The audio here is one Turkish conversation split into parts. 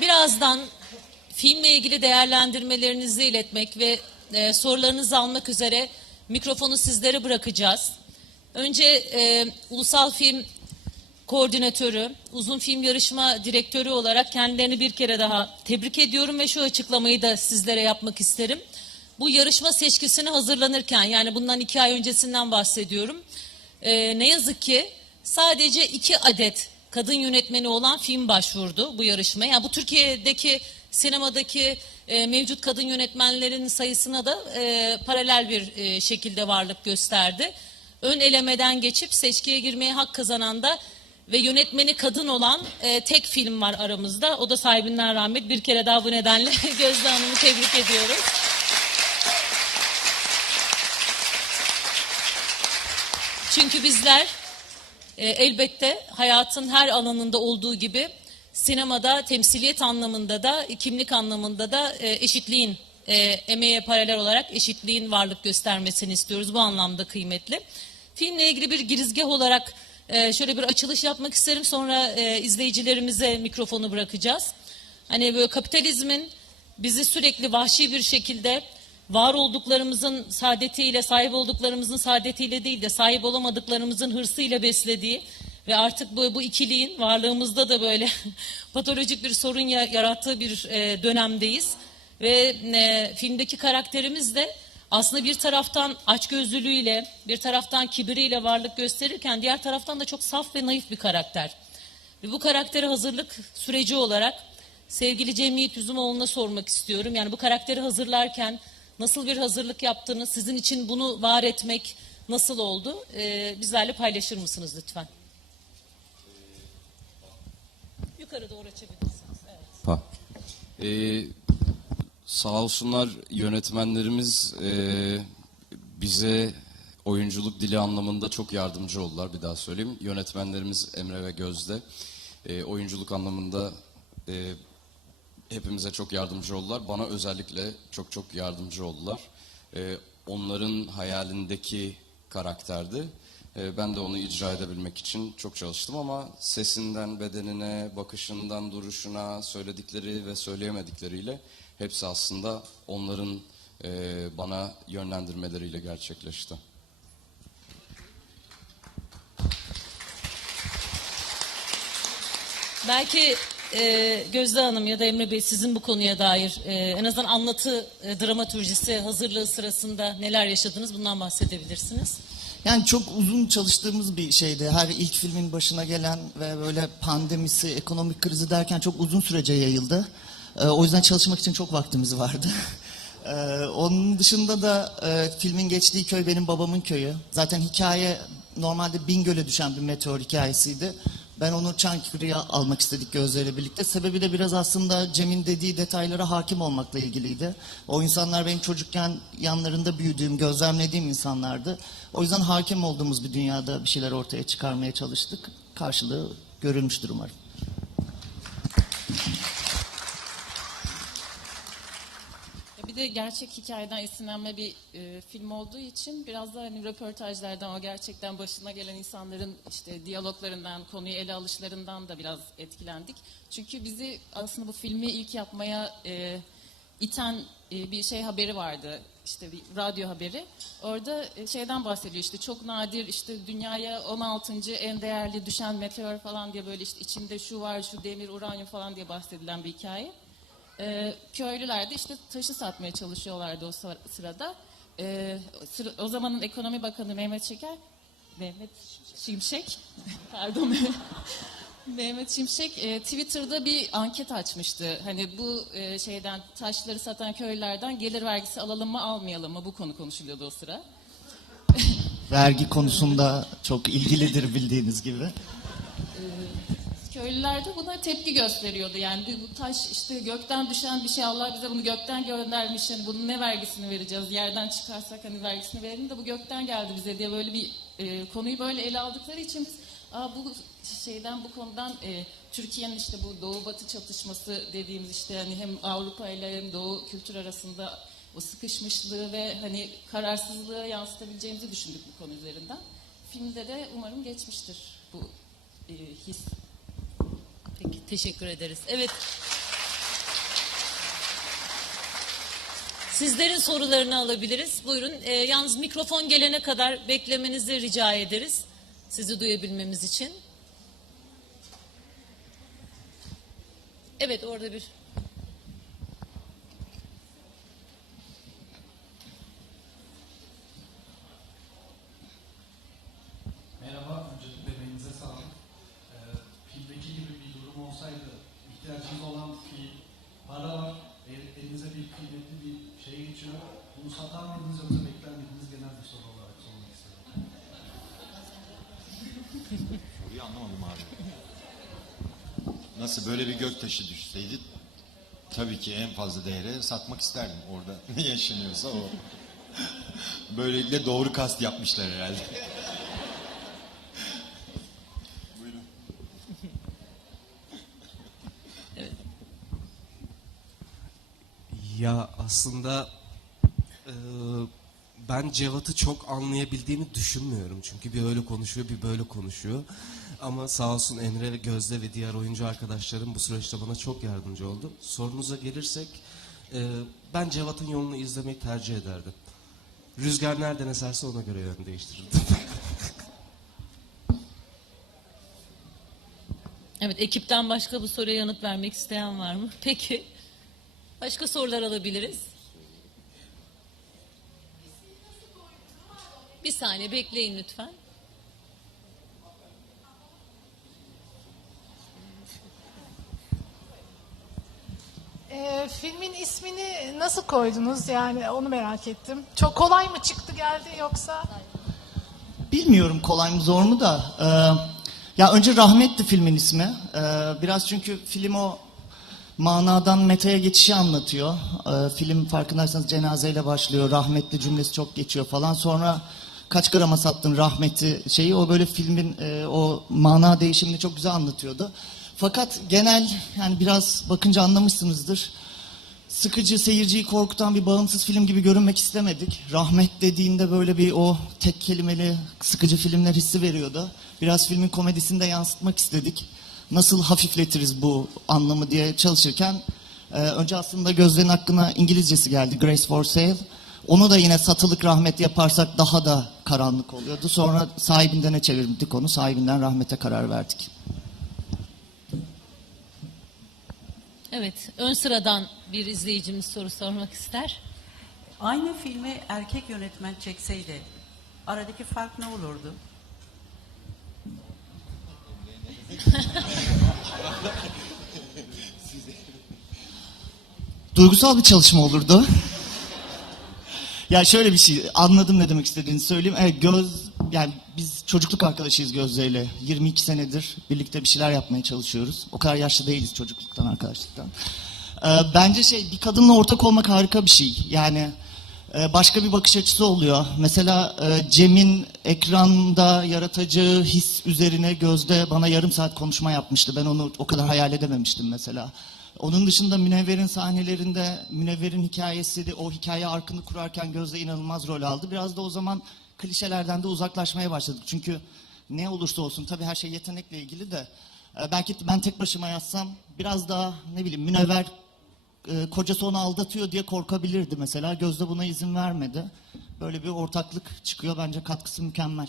Birazdan filmle ilgili değerlendirmelerinizi iletmek ve e, sorularınızı almak üzere mikrofonu sizlere bırakacağız. Önce e, Ulusal Film Koordinatörü, uzun film yarışma direktörü olarak kendilerini bir kere daha tebrik ediyorum ve şu açıklamayı da sizlere yapmak isterim. Bu yarışma seçkisine hazırlanırken yani bundan iki ay öncesinden bahsediyorum. E, ne yazık ki sadece iki adet kadın yönetmeni olan film başvurdu bu yarışmaya. Yani bu Türkiye'deki sinemadaki e, mevcut kadın yönetmenlerin sayısına da e, paralel bir e, şekilde varlık gösterdi. Ön elemeden geçip seçkiye girmeye hak kazanan da ve yönetmeni kadın olan e, tek film var aramızda. O da sahibinden rahmet. Bir kere daha bu nedenle Gözde Hanım'ı tebrik ediyoruz. Çünkü bizler e, elbette hayatın her alanında olduğu gibi sinemada temsiliyet anlamında da kimlik anlamında da e, eşitliğin e, emeğe paralel olarak eşitliğin varlık göstermesini istiyoruz. Bu anlamda kıymetli. Filmle ilgili bir girizgah olarak şöyle bir açılış yapmak isterim. Sonra izleyicilerimize mikrofonu bırakacağız. Hani böyle kapitalizmin bizi sürekli vahşi bir şekilde var olduklarımızın saadetiyle, sahip olduklarımızın saadetiyle değil de sahip olamadıklarımızın hırsıyla beslediği ve artık bu, bu ikiliğin varlığımızda da böyle patolojik bir sorun ya- yarattığı bir e, dönemdeyiz. Ve e, filmdeki karakterimiz de aslında bir taraftan açgözlülüğüyle, bir taraftan kibiriyle varlık gösterirken diğer taraftan da çok saf ve naif bir karakter. Ve bu karaktere hazırlık süreci olarak sevgili Cemiyet Yüzümoğlu'na sormak istiyorum. Yani bu karakteri hazırlarken nasıl bir hazırlık yaptınız? Sizin için bunu var etmek nasıl oldu? Ee, bizlerle paylaşır mısınız lütfen? Yukarı doğru açabilirsiniz. Evet. Ee, sağ olsunlar yönetmenlerimiz e, bize oyunculuk dili anlamında çok yardımcı oldular. Bir daha söyleyeyim. Yönetmenlerimiz Emre ve Gözde e, oyunculuk anlamında e, hepimize çok yardımcı oldular. Bana özellikle çok çok yardımcı oldular. E, onların hayalindeki karakterdi. E, ben de onu icra edebilmek için çok çalıştım ama sesinden, bedenine, bakışından, duruşuna, söyledikleri ve söyleyemedikleriyle hepsi aslında onların e, bana yönlendirmeleriyle gerçekleşti. Belki e, Gözde Hanım ya da Emre Bey sizin bu konuya dair e, en azından anlatı e, dramatürjisi hazırlığı sırasında neler yaşadınız bundan bahsedebilirsiniz. Yani çok uzun çalıştığımız bir şeydi. Her ilk filmin başına gelen ve böyle pandemisi, ekonomik krizi derken çok uzun sürece yayıldı. Ee, o yüzden çalışmak için çok vaktimiz vardı. Ee, onun dışında da e, filmin geçtiği köy benim babamın köyü. Zaten hikaye normalde Bingöl'e düşen bir meteor hikayesiydi. Ben onu Çankırı'ya almak istedik gözleriyle birlikte. Sebebi de biraz aslında Cem'in dediği detaylara hakim olmakla ilgiliydi. O insanlar benim çocukken yanlarında büyüdüğüm, gözlemlediğim insanlardı. O yüzden hakim olduğumuz bir dünyada bir şeyler ortaya çıkarmaya çalıştık. Karşılığı görülmüştür umarım. Ya Bir de gerçek hikayeden esinlenme bir e, film olduğu için biraz da hani röportajlardan o gerçekten başına gelen insanların işte diyaloglarından, konuyu ele alışlarından da biraz etkilendik. Çünkü bizi aslında bu filmi ilk yapmaya e, iten e, bir şey haberi vardı. işte bir radyo haberi. Orada e, şeyden bahsediyor işte çok nadir işte dünyaya 16. en değerli düşen meteor falan diye böyle işte içinde şu var şu demir uranyum falan diye bahsedilen bir hikaye. Ee, köylüler de işte taşı satmaya çalışıyorlardı o sıra- sırada. Sıra- o zamanın ekonomi bakanı Mehmet Şeker, Mehmet Şimşek, pardon Mehmet Şimşek e, Twitter'da bir anket açmıştı. Hani bu e, şeyden taşları satan köylülerden gelir vergisi alalım mı almayalım mı bu konu konuşuluyordu o sıra. Vergi konusunda çok ilgilidir bildiğiniz gibi. Köylüler buna tepki gösteriyordu. Yani bu taş işte gökten düşen bir şey Allah bize bunu gökten göndermiş. Hani bunun ne vergisini vereceğiz? Yerden çıkarsak hani vergisini verelim de bu gökten geldi bize diye böyle bir e, konuyu böyle ele aldıkları için biz Aa, bu şeyden bu konudan e, Türkiye'nin işte bu doğu batı çatışması dediğimiz işte hani hem Avrupa ile hem doğu kültür arasında o sıkışmışlığı ve hani kararsızlığı yansıtabileceğimizi düşündük bu konu üzerinden. Filmde de umarım geçmiştir bu e, his. Peki teşekkür ederiz. Evet. Sizlerin sorularını alabiliriz. Buyurun. E, yalnız mikrofon gelene kadar beklemenizi rica ederiz. Sizi duyabilmemiz için. Evet orada bir Nasıl böyle bir göktaşı düşseydi tabii ki en fazla değere satmak isterdim. Orada ne yaşanıyorsa o. Böylelikle doğru kast yapmışlar herhalde. Buyurun. Ya aslında e, ben Cevat'ı çok anlayabildiğini düşünmüyorum. Çünkü bir öyle konuşuyor bir böyle konuşuyor. Ama sağ olsun Emre Gözde ve diğer oyuncu arkadaşlarım bu süreçte bana çok yardımcı oldu. Sorunuza gelirsek e, ben Cevat'ın yolunu izlemeyi tercih ederdim. Rüzgar nereden eserse ona göre yön değiştirirdim. Evet, ekipten başka bu soruya yanıt vermek isteyen var mı? Peki. Başka sorular alabiliriz. Bir saniye bekleyin lütfen. Ee, filmin ismini nasıl koydunuz yani onu merak ettim. Çok kolay mı çıktı geldi yoksa? Bilmiyorum kolay mı zor mu da. e, ya önce Rahmet'ti filmin ismi. E, biraz çünkü film o manadan metaya geçişi anlatıyor. E, film farkındaysanız cenazeyle başlıyor. Rahmetli cümlesi çok geçiyor falan. Sonra kaç grama sattın rahmeti şeyi o böyle filmin e, o mana değişimini çok güzel anlatıyordu. Fakat genel yani biraz bakınca anlamışsınızdır. sıkıcı seyirciyi korkutan bir bağımsız film gibi görünmek istemedik. Rahmet dediğinde böyle bir o tek kelimeli sıkıcı filmler hissi veriyordu. Biraz filmin komedisini de yansıtmak istedik. Nasıl hafifletiriz bu anlamı diye çalışırken e, önce aslında gözlerin hakkına İngilizcesi geldi Grace for Sale. Onu da yine satılık rahmet yaparsak daha da karanlık oluyordu. Sonra sahibinden çevirdik onu. Sahibinden rahmete karar verdik. Evet, ön sıradan bir izleyicimiz soru sormak ister. Aynı filmi erkek yönetmen çekseydi aradaki fark ne olurdu? Duygusal bir çalışma olurdu. Ya şöyle bir şey anladım ne demek istediğini söyleyeyim. Evet, göz yani biz çocukluk arkadaşıyız Gözde'yle. 22 senedir birlikte bir şeyler yapmaya çalışıyoruz. O kadar yaşlı değiliz çocukluktan arkadaşlıktan. Ee, bence şey bir kadınla ortak olmak harika bir şey. Yani e, başka bir bakış açısı oluyor. Mesela e, Cem'in ekranda yaratacağı his üzerine Gözde bana yarım saat konuşma yapmıştı. Ben onu o kadar hayal edememiştim mesela. Onun dışında Münevver'in sahnelerinde Münevver'in hikayesi de o hikaye arkını kurarken Gözde inanılmaz rol aldı. Biraz da o zaman klişelerden de uzaklaşmaya başladık. Çünkü ne olursa olsun tabii her şey yetenekle ilgili de e, belki ben tek başıma yazsam biraz daha ne bileyim Münevver e, kocası onu aldatıyor diye korkabilirdi mesela. Gözde buna izin vermedi. Böyle bir ortaklık çıkıyor bence katkısı mükemmel.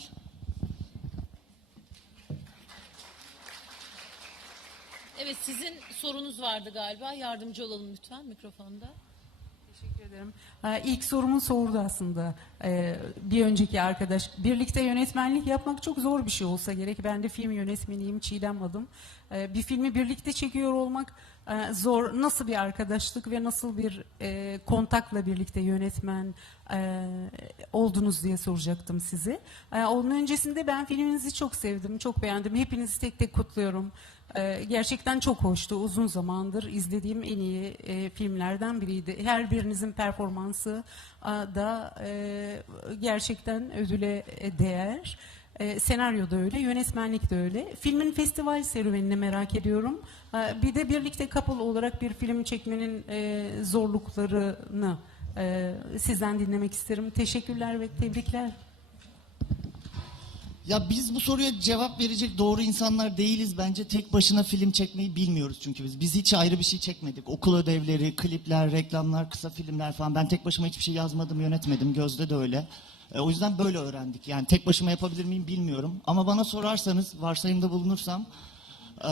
Evet, sizin sorunuz vardı galiba. Yardımcı olalım lütfen mikrofonda. Teşekkür ederim. Ee, İlk sorumu sordu aslında ee, bir önceki arkadaş. Birlikte yönetmenlik yapmak çok zor bir şey olsa gerek. Ben de film yönetmeniyim, Çiğdem adım. Ee, Bir filmi birlikte çekiyor olmak e, zor. Nasıl bir arkadaşlık ve nasıl bir e, kontakla birlikte yönetmen e, oldunuz diye soracaktım size. Ee, Onun öncesinde ben filminizi çok sevdim, çok beğendim. Hepinizi tek tek kutluyorum. Ee, gerçekten çok hoştu. Uzun zamandır izlediğim en iyi e, filmlerden biriydi. Her birinizin performansı a, da e, gerçekten ödüle e, değer. E, senaryo da öyle, yönetmenlik de öyle. Filmin festival serüvenini merak ediyorum. E, bir de birlikte couple olarak bir film çekmenin e, zorluklarını e, sizden dinlemek isterim. Teşekkürler ve tebrikler. Ya biz bu soruya cevap verecek doğru insanlar değiliz bence. Tek başına film çekmeyi bilmiyoruz çünkü biz. Biz hiç ayrı bir şey çekmedik. Okul ödevleri, klipler, reklamlar, kısa filmler falan. Ben tek başıma hiçbir şey yazmadım, yönetmedim. Gözde de öyle. E, o yüzden böyle öğrendik. Yani tek başıma yapabilir miyim bilmiyorum. Ama bana sorarsanız, varsayımda bulunursam... e,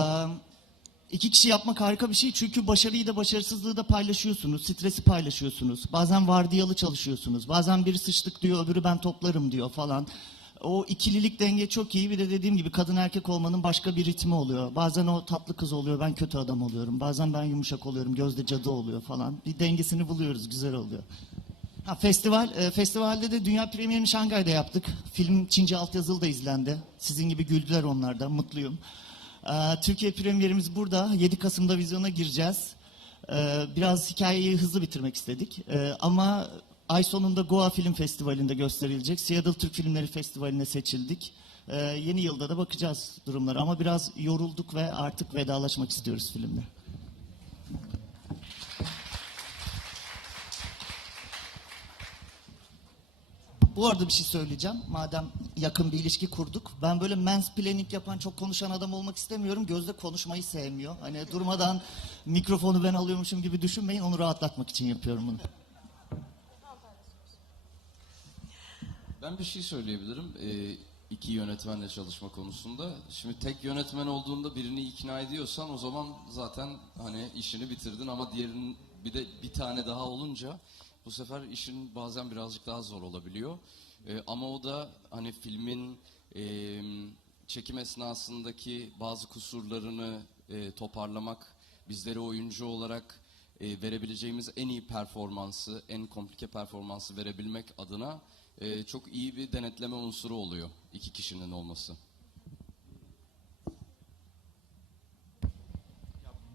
iki kişi yapmak harika bir şey çünkü başarıyı da başarısızlığı da paylaşıyorsunuz, stresi paylaşıyorsunuz. Bazen vardiyalı çalışıyorsunuz. Bazen biri sıçtık diyor, öbürü ben toplarım diyor falan. O ikililik denge çok iyi. Bir de dediğim gibi kadın erkek olmanın başka bir ritmi oluyor. Bazen o tatlı kız oluyor, ben kötü adam oluyorum. Bazen ben yumuşak oluyorum, gözde cadı oluyor falan. Bir dengesini buluyoruz, güzel oluyor. Ha, festival, e, festivalde de dünya premierini Şangay'da yaptık. Film Çince altyazılı da izlendi. Sizin gibi güldüler onlar da, mutluyum. Ee, Türkiye premierimiz burada. 7 Kasım'da vizyona gireceğiz. Ee, biraz hikayeyi hızlı bitirmek istedik. Ee, ama ay sonunda Goa Film Festivali'nde gösterilecek. Seattle Türk Filmleri Festivali'ne seçildik. Ee, yeni yılda da bakacağız durumlara. Ama biraz yorulduk ve artık vedalaşmak istiyoruz filmle. Bu arada bir şey söyleyeceğim. Madem yakın bir ilişki kurduk. Ben böyle mansplaining yapan, çok konuşan adam olmak istemiyorum. Gözde konuşmayı sevmiyor. Hani durmadan mikrofonu ben alıyormuşum gibi düşünmeyin. Onu rahatlatmak için yapıyorum bunu. Ben bir şey söyleyebilirim. Ee, iki yönetmenle çalışma konusunda. Şimdi tek yönetmen olduğunda birini ikna ediyorsan o zaman zaten hani işini bitirdin ama diğerinin bir de bir tane daha olunca bu sefer işin bazen birazcık daha zor olabiliyor. Ee, ama o da hani filmin e, çekim esnasındaki bazı kusurlarını e, toparlamak, bizlere oyuncu olarak e, verebileceğimiz en iyi performansı, en komplike performansı verebilmek adına e, çok iyi bir denetleme unsuru oluyor iki kişinin olması.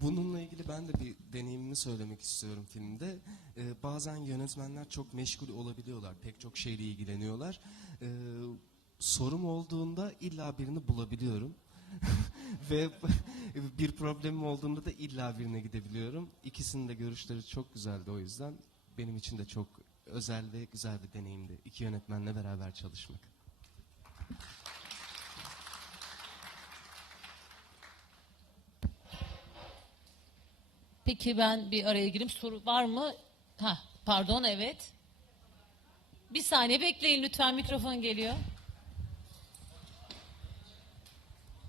Bununla ilgili ben de bir deneyimimi söylemek istiyorum filmde. Ee, bazen yönetmenler çok meşgul olabiliyorlar. Pek çok şeyle ilgileniyorlar. Ee, sorum olduğunda illa birini bulabiliyorum. Ve bir problemim olduğunda da illa birine gidebiliyorum. İkisinin de görüşleri çok güzeldi o yüzden. Benim için de çok özel ve güzel bir deneyimdi. İki yönetmenle beraber çalışmak. Peki ben bir araya gireyim. Soru var mı? Ha, pardon evet. Bir saniye bekleyin lütfen mikrofon geliyor.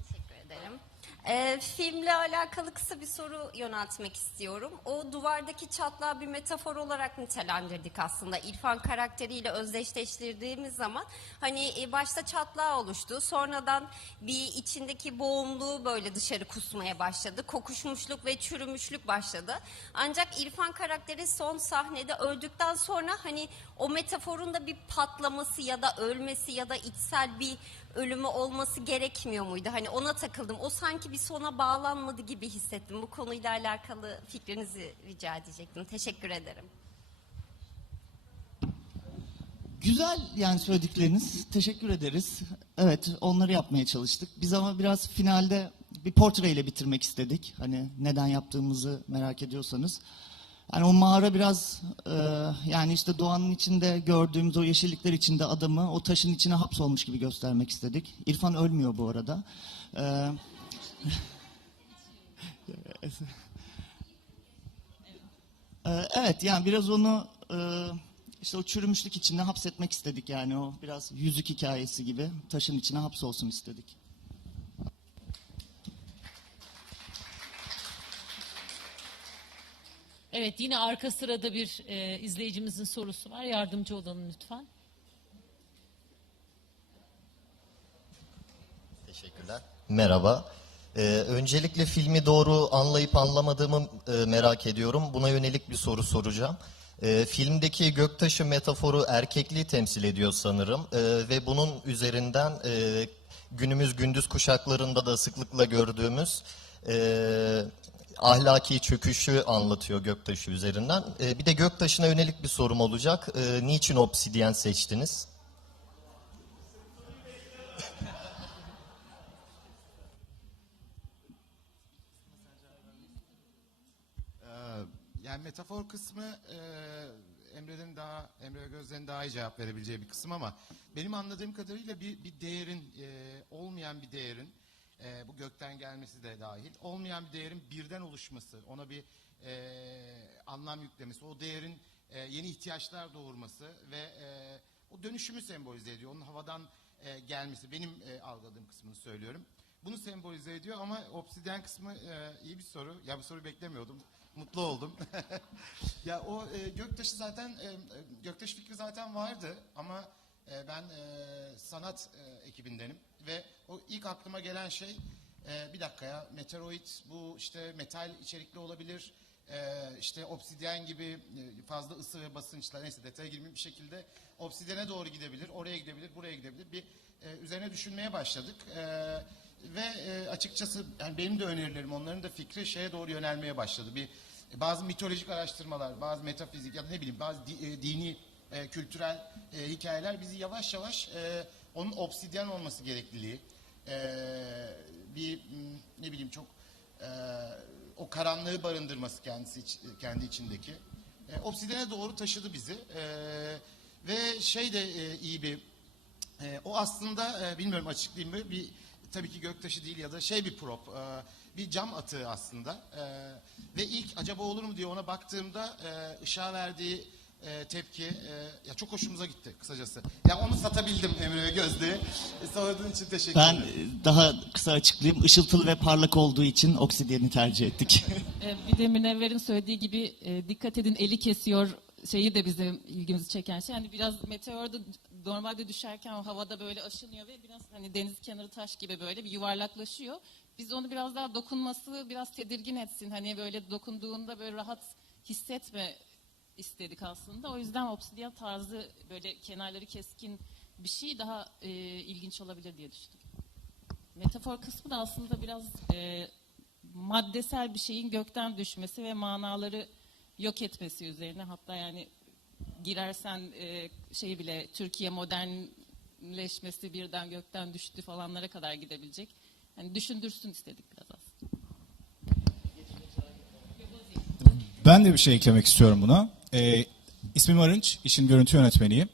Teşekkür ederim. Ee, filmle alakalı kısa bir soru yöneltmek istiyorum. O duvardaki çatlağı bir metafor olarak nitelendirdik aslında. İrfan karakteriyle özdeşleştirdiğimiz zaman hani e, başta çatlağı oluştu. Sonradan bir içindeki boğumluğu böyle dışarı kusmaya başladı. Kokuşmuşluk ve çürümüşlük başladı. Ancak İrfan karakteri son sahnede öldükten sonra hani o metaforun da bir patlaması ya da ölmesi ya da içsel bir ölümü olması gerekmiyor muydu? Hani ona takıldım. O sanki bir sona bağlanmadı gibi hissettim. Bu konuyla alakalı fikrinizi rica edecektim. Teşekkür ederim. Güzel yani söyledikleriniz. Teşekkür ederiz. Evet onları yapmaya çalıştık. Biz ama biraz finalde bir portreyle bitirmek istedik. Hani neden yaptığımızı merak ediyorsanız. Yani o mağara biraz e, yani işte doğanın içinde gördüğümüz o yeşillikler içinde adamı o taşın içine hapsolmuş gibi göstermek istedik. İrfan ölmüyor bu arada. E, e, evet yani biraz onu e, işte o çürümüşlük içinde hapsetmek istedik yani o biraz yüzük hikayesi gibi taşın içine hapsolsun istedik. Evet yine arka sırada bir e, izleyicimizin sorusu var. Yardımcı olalım lütfen. Teşekkürler. Merhaba. Ee, öncelikle filmi doğru anlayıp anlamadığımı e, merak ediyorum. Buna yönelik bir soru soracağım. Ee, filmdeki göktaşı metaforu erkekliği temsil ediyor sanırım. Ee, ve bunun üzerinden e, günümüz gündüz kuşaklarında da sıklıkla gördüğümüz e, ahlaki çöküşü anlatıyor göktaşı üzerinden. Ee, bir de göktaşına yönelik bir sorum olacak. Ee, niçin obsidyen seçtiniz? Ee, yani metafor kısmı e, Emre'den daha Emre Gözden daha iyi cevap verebileceği bir kısım ama benim anladığım kadarıyla bir bir değerin e, olmayan bir değerin e, bu gökten gelmesi de dahil olmayan bir değerin birden oluşması ona bir e, anlam yüklemesi o değerin e, yeni ihtiyaçlar doğurması ve e, o dönüşümü sembolize ediyor onun havadan e, gelmesi benim e, algıladığım kısmını söylüyorum. Bunu sembolize ediyor ama obsidyen kısmı e, iyi bir soru. Ya bu soruyu beklemiyordum. Mutlu oldum. ya o e, göktaşı zaten e, e, göktaşı fikri zaten vardı ama e, ben e, sanat e, ekibindenim ve o ilk aklıma gelen şey e, bir dakika ya meteoroid bu işte metal içerikli olabilir. E, işte obsidyen gibi e, fazla ısı ve basınçla neyse detaya girmeyeyim bir şekilde obsidyene doğru gidebilir, oraya gidebilir, buraya gidebilir. Bir e, üzerine düşünmeye başladık. E, ve e, açıkçası yani benim de önerilerim, onların da fikri şeye doğru yönelmeye başladı. Bir bazı mitolojik araştırmalar, bazı metafizik ya da ne bileyim bazı di- e, dini, e, kültürel e, hikayeler bizi yavaş yavaş e, onun obsidyen olması gerekliliği, e, bir ne bileyim çok e, o karanlığı barındırması kendisi kendi içindeki. E, obsidyene doğru taşıdı bizi. E, ve şey de e, iyi bir e, o aslında e, bilmiyorum açıklayayım mı bir tabii ki göktaşı değil ya da şey bir prop e, bir cam atığı aslında E, ve ilk acaba olur mu diye ona baktığımda e, ışığa verdiği e, tepki e, ya çok hoşumuza gitti kısacası. Ya onu satabildim Emre ve Gözde'ye. E, Sorduğun için teşekkür Ben ederim. e, daha kısa açıklayayım. Işıltılı ve parlak olduğu için obsidyeni tercih ettik. Ee, Bir de Münevver'in söylediği gibi e, dikkat edin eli kesiyor şeyi de bizim ilgimizi çeken şey. Yani biraz meteorda normalde düşerken o havada böyle aşınıyor ve biraz hani deniz kenarı taş gibi böyle bir yuvarlaklaşıyor. Biz onu biraz daha dokunması biraz tedirgin etsin. Hani böyle dokunduğunda böyle rahat hissetme istedik aslında. O yüzden obsidyen tarzı böyle kenarları keskin bir şey daha e, ilginç olabilir diye düşündük. Metafor kısmı da aslında biraz e, maddesel bir şeyin gökten düşmesi ve manaları yok etmesi üzerine. Hatta yani girersen e, şey bile Türkiye modernleşmesi birden gökten düştü falanlara kadar gidebilecek. Yani düşündürsün istedik biraz aslında. Ben de bir şey eklemek istiyorum buna. Ee, ismim Arınç, işin görüntü yönetmeniyim.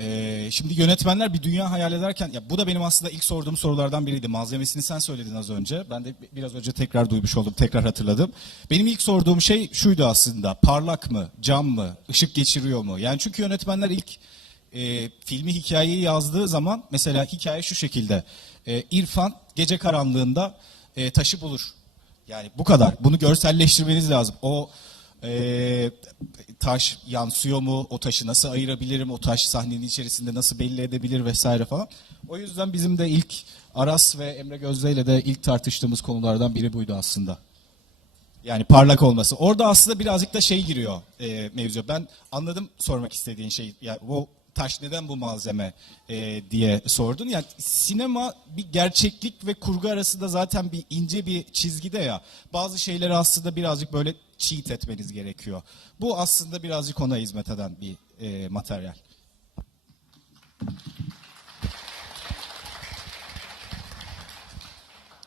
Ee, şimdi yönetmenler bir dünya hayal ederken, ya bu da benim aslında ilk sorduğum sorulardan biriydi. Malzemesini sen söyledin az önce. Ben de biraz önce tekrar duymuş oldum, tekrar hatırladım. Benim ilk sorduğum şey şuydu aslında. Parlak mı, cam mı, ışık geçiriyor mu? Yani çünkü yönetmenler ilk e, filmi hikayeyi yazdığı zaman mesela hikaye şu şekilde. E, İrfan gece karanlığında e, taşı bulur. Yani bu kadar. Bunu görselleştirmeniz lazım. O e, taş yansıyor mu? O taşı nasıl ayırabilirim? O taş sahnenin içerisinde nasıl belli edebilir vesaire falan. O yüzden bizim de ilk Aras ve Emre Gözde ile de ilk tartıştığımız konulardan biri buydu aslında. Yani parlak olması. Orada aslında birazcık da şey giriyor e, mevzu. Ben anladım sormak istediğin şey. Yani o taş neden bu malzeme e, diye sordun. Yani sinema bir gerçeklik ve kurgu arasında zaten bir ince bir çizgide ya. Bazı şeyleri aslında birazcık böyle cheat etmeniz gerekiyor. Bu aslında birazcık ona hizmet eden bir e, materyal.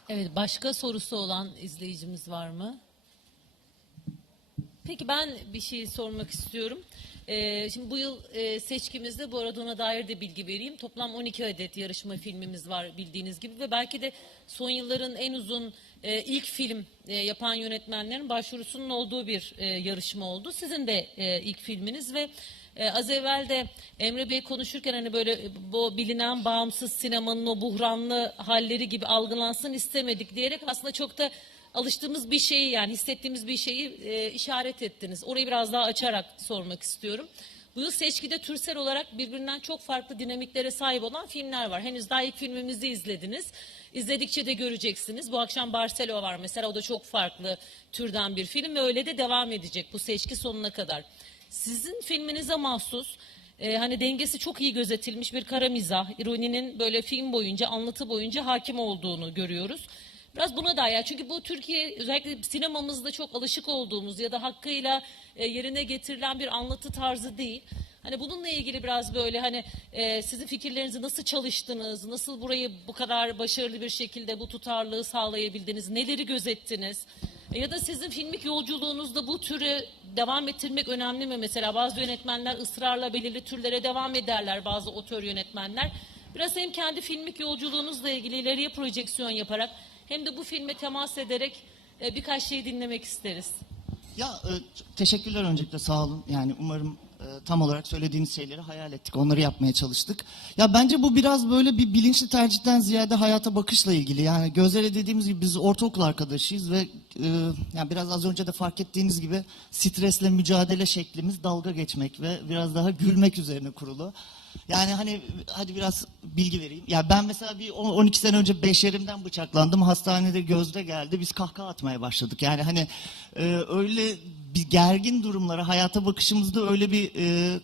Evet, başka sorusu olan izleyicimiz var mı? Peki ben bir şey sormak istiyorum. Ee, şimdi bu yıl e, seçkimizde bu arada ona dair de bilgi vereyim. Toplam 12 adet yarışma filmimiz var bildiğiniz gibi ve belki de son yılların en uzun e, ilk film e, yapan yönetmenlerin başvurusunun olduğu bir e, yarışma oldu. Sizin de e, ilk filminiz ve e, az evvel de Emre Bey konuşurken hani böyle bu bilinen bağımsız sinemanın o buhranlı halleri gibi algılansın istemedik diyerek aslında çok da alıştığımız bir şeyi yani hissettiğimiz bir şeyi e, işaret ettiniz. Orayı biraz daha açarak sormak istiyorum. Bu yıl seçkide türsel olarak birbirinden çok farklı dinamiklere sahip olan filmler var. Henüz daha ilk filmimizi izlediniz. İzledikçe de göreceksiniz. Bu akşam Barcelo var mesela o da çok farklı türden bir film ve öyle de devam edecek bu seçki sonuna kadar. Sizin filminize mahsus e, hani dengesi çok iyi gözetilmiş bir kara mizah, ironinin böyle film boyunca, anlatı boyunca hakim olduğunu görüyoruz. Biraz buna dair çünkü bu Türkiye özellikle sinemamızda çok alışık olduğumuz ya da hakkıyla e, yerine getirilen bir anlatı tarzı değil. Hani bununla ilgili biraz böyle hani e, sizin fikirlerinizi nasıl çalıştınız, nasıl burayı bu kadar başarılı bir şekilde bu tutarlılığı sağlayabildiniz, neleri gözettiniz? E, Ya da sizin filmik yolculuğunuzda bu türü devam ettirmek önemli mi? Mesela bazı yönetmenler ısrarla belirli türlere devam ederler bazı otör yönetmenler. Biraz hem kendi filmik yolculuğunuzla ilgili ileriye projeksiyon yaparak hem de bu filme temas ederek e, birkaç şey dinlemek isteriz. Ya e, teşekkürler öncelikle sağ olun. Yani umarım e, tam olarak söylediğiniz şeyleri hayal ettik. Onları yapmaya çalıştık. Ya bence bu biraz böyle bir bilinçli tercihten ziyade hayata bakışla ilgili. Yani Gözler'e dediğimiz gibi biz ortaokul arkadaşıyız ve e, yani biraz az önce de fark ettiğiniz gibi stresle mücadele şeklimiz dalga geçmek ve biraz daha gülmek üzerine kurulu. Yani hani hadi biraz bilgi vereyim. Ya ben mesela bir 10 12 sene önce beşerimden bıçaklandım. Hastanede gözde geldi. Biz kahkaha atmaya başladık. Yani hani e, öyle bir gergin durumlara hayata bakışımızda öyle bir e,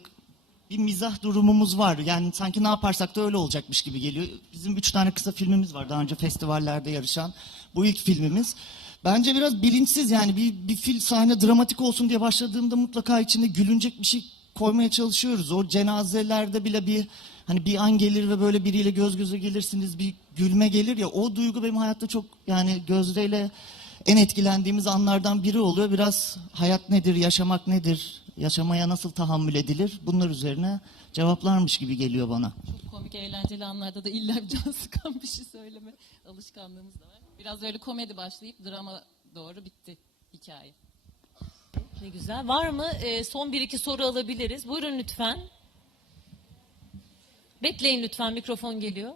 bir mizah durumumuz var. Yani sanki ne yaparsak da öyle olacakmış gibi geliyor. Bizim üç tane kısa filmimiz var daha önce festivallerde yarışan. Bu ilk filmimiz. Bence biraz bilinçsiz yani bir, bir fil sahne dramatik olsun diye başladığımda mutlaka içine gülünecek bir şey koymaya çalışıyoruz. O cenazelerde bile bir hani bir an gelir ve böyle biriyle göz göze gelirsiniz bir gülme gelir ya o duygu benim hayatta çok yani gözdeyle en etkilendiğimiz anlardan biri oluyor. Biraz hayat nedir, yaşamak nedir, yaşamaya nasıl tahammül edilir bunlar üzerine cevaplarmış gibi geliyor bana. Çok komik, eğlenceli anlarda da illa bir can sıkan bir şey söyleme alışkanlığımız da var. Biraz öyle komedi başlayıp drama doğru bitti hikaye. Ne güzel. Var mı? E, son bir iki soru alabiliriz. Buyurun lütfen. Bekleyin lütfen mikrofon geliyor.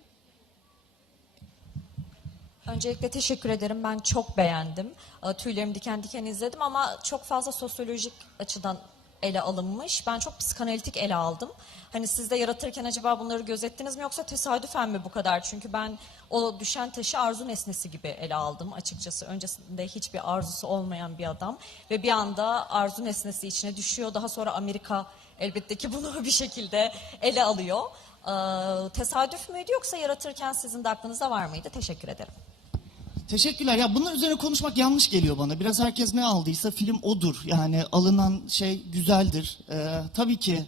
Öncelikle teşekkür ederim. Ben çok beğendim. Tüylerimi diken diken izledim ama çok fazla sosyolojik açıdan ele alınmış. Ben çok psikanalitik ele aldım. Hani siz de yaratırken acaba bunları gözettiniz mi yoksa tesadüfen mi bu kadar? Çünkü ben o düşen taşı arzu nesnesi gibi ele aldım açıkçası. Öncesinde hiçbir arzusu olmayan bir adam ve bir anda arzu nesnesi içine düşüyor. Daha sonra Amerika elbette ki bunu bir şekilde ele alıyor. Ee, tesadüf müydü yoksa yaratırken sizin de aklınızda var mıydı? Teşekkür ederim. Teşekkürler. Ya bunlar üzerine konuşmak yanlış geliyor bana. Biraz herkes ne aldıysa film odur. Yani alınan şey güzeldir. Ee, tabii ki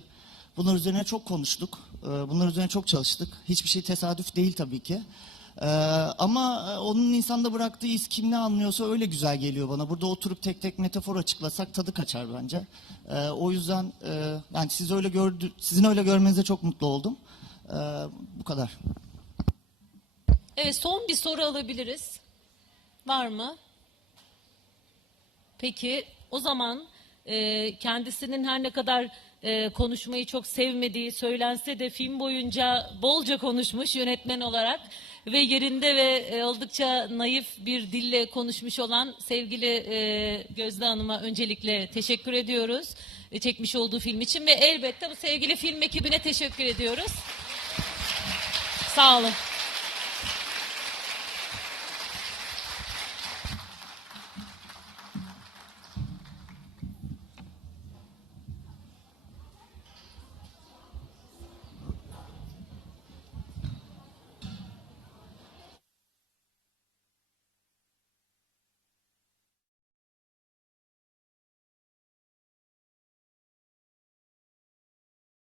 bunlar üzerine çok konuştuk. Ee, bunlar üzerine çok çalıştık. Hiçbir şey tesadüf değil tabii ki. Ee, ama e, onun insanda bıraktığı iz kim ne anlıyorsa öyle güzel geliyor bana. Burada oturup tek tek metafor açıklasak tadı kaçar bence. Ee, o yüzden e, yani siz öyle gördü, sizin öyle görmenize çok mutlu oldum. Ee, bu kadar. Evet son bir soru alabiliriz. Var mı? Peki o zaman e, kendisinin her ne kadar e, konuşmayı çok sevmediği söylense de film boyunca bolca konuşmuş yönetmen olarak ve yerinde ve e, oldukça naif bir dille konuşmuş olan sevgili e, Gözde Hanım'a öncelikle teşekkür ediyoruz. E, çekmiş olduğu film için ve elbette bu sevgili film ekibine teşekkür ediyoruz. Sağ olun.